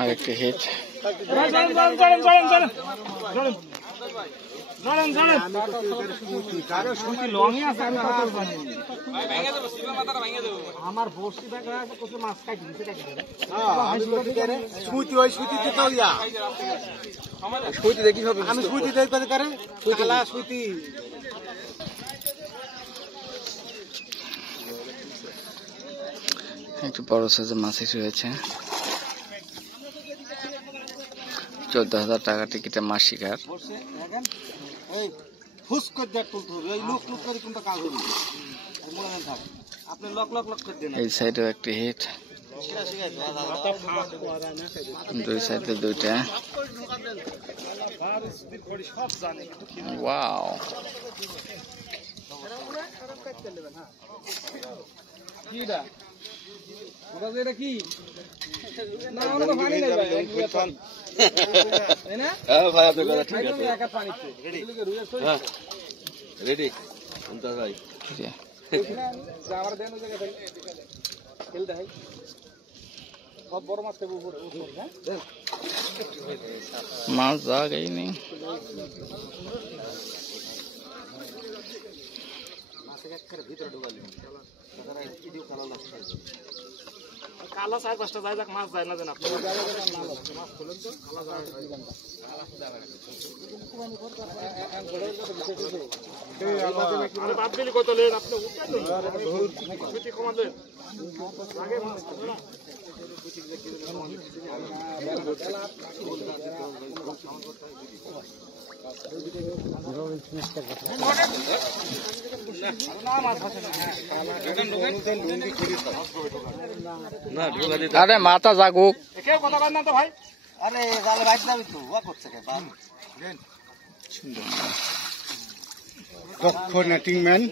আরেকটি হিট। আমার বর্ষি ব্যাগ মাছ কাটি আমি সুইতি দেখতে পারে সুইতি একটু বড় সাইজের মাছ রয়েছে। 14,000 টাকা টিকিটে মাছ শিকার। এই সাইডেও একটি হিট, দুই সাইডে দুইটা। ওয়াও, কি মাছ যা গই নেই। কালা 4-5টা যায় যাক মাছ যায় না জানা বাদ দিলি কত লেন আপনি কমালেন আগে মাছ আরে মাথা জাগুক। কেউ কথা বলেন না তো ভাই। আরে জালে বাইক যাবি তো ওয়া করছে কে বাপ দক্ষ নেটিং ম্যান।